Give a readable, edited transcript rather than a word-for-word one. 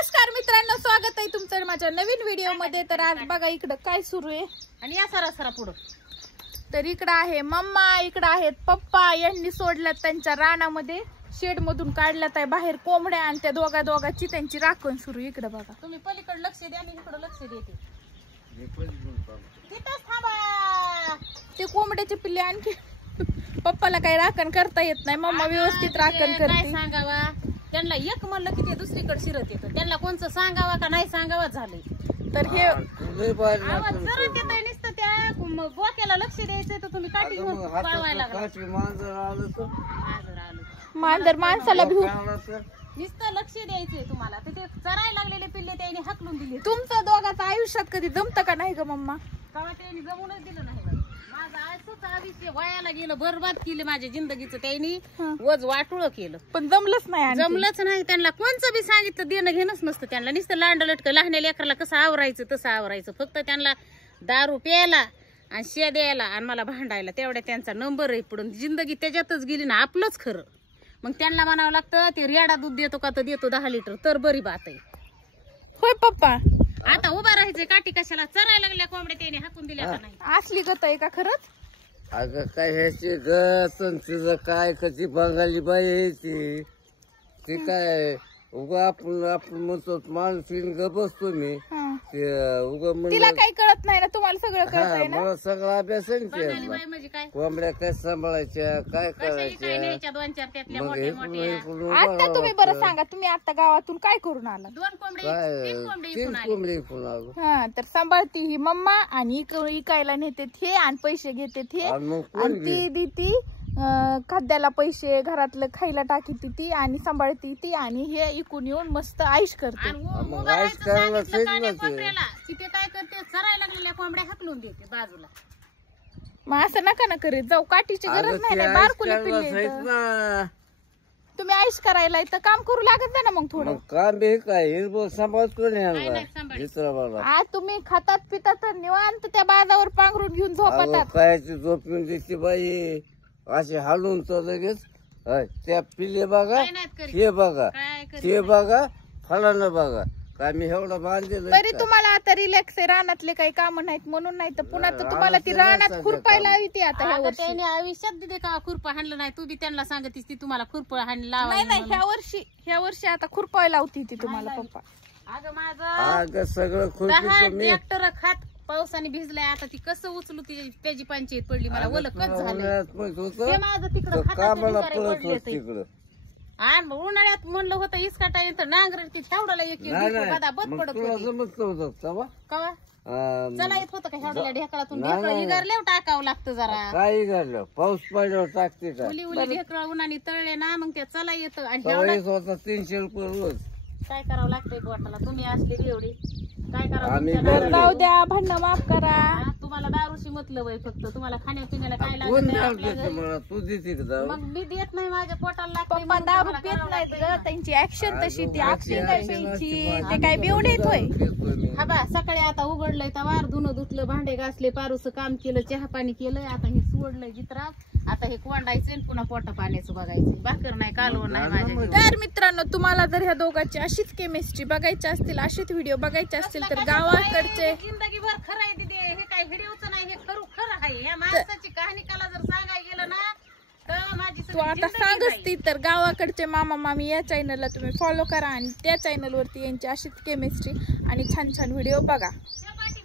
नमस्कार मित्रांनो, स्वागत आहे तुमचं माझ्या नवीन व्हिडिओ मध्ये। तर आज बघा इकडे काय सुरू आहे आणि या सरा पुढं। तर इकडे आहे मम्मा, इकडे आहेत पप्पा। यांनी सोडल्यात त्यांच्या रानामध्ये, शेड मधून काढल्यात आहे बाहेर कोंबड्या, आणि त्या दोघांची त्यांची राखण सुरू। इकडे बघा, तुम्ही पलीकडे लक्ष द्या आणि इकडे लक्ष देते। तिथंच थांबा। ते कोंबड्याचे पिल्ले आणखी पप्पाला काही राखण करता येत नाही, मम्मा व्यवस्थित राखण करते। सांगावा त्यांना, एक म्हणलं की ते दुसरीकडे शिरत येतं, त्यांना कोणचं सांगावा का नाही सांगावा झालंय। तर हे आवाज सरत येतोय नुसतं, त्या बोक्याला लक्ष द्यायचंय तर तुम्ही काठी घेऊन पळवायला मांजर माणसाला भिवून नुसतं लक्ष द्यायचंय तुम्हाला। ते चरायला लागलेले पिल्ले त्यांनी हाकलून दिले। तुमचं दोघांचं आयुष्यात कधी जमतं का नाही ग मम्मा? तेव्हा त्यांनी जमूनच दिलं नाही बा। माझं आयुष्यच आयुष्य वयाला गेलं, बरबाद केलं माझ्या जिंदगीचं त्यांनी, वज वाटुळ केलं, पण जमलंच नाही। जमलंच नाही त्यांना। कोणचं बी सांगितलं देणं घेणंच नसतं त्यांना, नुसतं लांड लटकं लहान्या लेकराला कसं आवरायचं तसं आवरायचं। फक्त त्यांना दारू प्यायला आणि शे द्यायला आणि मला भांडायला, तेवढ्या त्यांचा नंबर आहे पुढून। जिंदगी त्याच्यातच गेली ना आपलंच खरं। मग त्यांना म्हणावं लागतं ते रेडा दूध देतो का तर देतो 10 लिटर, तर बरी बात आहे। होय पप्पा, आता उभा राहायचंय काठी कशाला? चरायला लागल्या कोंबड्या त्याने हाकून दिल्या का नाही? असली गत आहे का खरंच? अगं काय ह्याची गत तिचं काय कशी बंगाली बाई ह्याची, ती काय उगा आपण म्हणतो माणूस ग बसतो मी, उगा तिला काही कळत नाही ना, तुम्हाला सगळं कळतंय ना? मला सगळा अभ्यास आहे ना बंगाली त्याला। बाई म्हणजे काय? कोंबड्या काय सांभाळायच्या, काय काय करायच्या, न्यायच्या 2-4 त्यातल्या मग मोठ्या मोठ्या आता तुम्ही बरं सांगा, तुम्ही आता गावातून काय करून आला? 2 कोंबडे काय 3 कोंबडे 3 इकून आले। कोंबडी इकून आलो। हा, तर सांभाळती ही मम्मा, आणि इकायला नेते हे, आणि पैसे घेते हे, आणि मग आणि कोण ती देती खाद्याला पैसे, घरातलं खायला टाकी ती, आणि सांभाळती ती, आणि हे इकून येऊन मस्त आयुष करते। आणि मग उभं आईस राहायचं करायला सांगितलं तेच काड्या नव्हते. कोपऱ्याला, तिथे काय करते चरायला लागलेल्या कोंबड्या हाकलून देते बाजूला। मग असं नका ना करीत जाऊ, काठीची अगं गरज नाही ते ना, आईस बारकुले करायला पिल्ले जायचं इथं। ना। तुम्ही आयुष करायला इथं काम करू लागत ना मग थोडं। मग काम बी काय हिरबो सांभाळतो नाही, नाही नाही सांभाळत. दुसरा बाबा आज तुम्ही खातात पितात तर निवांत त्या बाजावर पांघरून घेऊन झोपतात। कायची झोपून दिसते बाई, असे हालून तर लगेच त्या पिल्ले बघा, काय नाहीत करीत. हे बघा, काय करीत हे बघा, फलानं बघा, काय मी एवढं बांधलेलं तरी तुम्हाला आता रिलॅक्स आहे, रानातले काही काम नाहीत म्हणून, नाही तर पुन्हा तर तुम्हाला ती रानात खुरपायला येते आता ह्या आता वर्षी। त्याने आयुष्यात दे का खुरपं हाणलं नाही, तू बी त्यांना सांगतीस ती तुम्हाला खुरपं हाणलं नाही नाही, लावायला। ह्या वर्षी आता खुरपायला होती ती तुम्हाला नाही, पप्पा। अगं माझं अगं सगळं 10 खुरपीचं मी ट्रॅक्टर खात पावसाने भिजलाय, आता ती कसं उचलू त्याची पंचायत पडली मला, अगं वलकच तुला झालं उन्हाळ्यात म्हणत ते होतं माझं तिकडं तर खाताचे कामाला ढिगारे पळत पडले होत ते। तिकडं. आणि उन्हाळ्यात म्हणलं होतं इसकाटा येतं नांगरती तेवढ्याला एक नाही बदा बद नाही, मग पडत तुला होती जमत नव्हतं तेव्हा? कवा चला येत होतं का ह्यावड्याला ढेकळातून नाही, ढेकळ नाही. इगारल्यावर टाकावं लागतं जरा। काही घाललं पाऊस पडल्यावर टाकते का? उली उली ढेकळ उन्हाने तळले ना, मग ते चला येतं। आणि तेव्हा ह्यावड्यात येत होता 300 रुपये रोज। काय करावं लागतंय बोटाला? तुम्ही असले एवढी काय करावं आम्ही तुमच्या घरी- दाराला? जाऊ द्या, भांडणं माफ करा। हा, तुम्हाला दारूशी मतलब आहे फक्त, तुम्हाला खाण्यापिण्याला काय कोण लागत दारू आपल्या देतं घरी? मला? तू देते का दारू? मग मी देत नाही, माझ्या पोटाला लागतंय पप्पा म्हणून दारू तुम्हाला पित करावं नाहीत लागतंय ग, त्यांची ऍक्शन तशी, ती अगं, ऍक्शन काय action प्यायची, असते ते काय बिवडे येतोय? पितोय मी. हा बा, सकाळी आता उघडलंय तवार, धुणं धुतलं, भांडे घासले, पारूचं काम केलं, चहा पाणी केलंय, आता हे सोडलंय जित्रा, आता हे कोंडायचं आणि पुन्हा पोटा पाण्याचं बघायचं। भाकर नाही, कालवण नाही माझ्या जीवाला। तर मित्रांनो, तुम्हाला जर ह्या दोघांची अशीच केमिस्ट्री बघायची असतील, असेच व्हिडिओ बघायचे असतील तर गावाकडचे जिंदगीभर खरं आहे दिदे, हे काय व्हिडिओचं नाही, हे खरं आहे। या माणसाची कहाणीकाला जर सांगायला गेलं ना तर माझी तू सगळी आता जिंदगी सांगच जाईल। ती, तर गावाकडचे मामा मामी या चॅनलला तुम्ही फॉलो करा, आणि त्या चॅनल वरती यांची अशीच केमिस्ट्री आणि छान छान व्हिडिओ बघा। त्या पाठी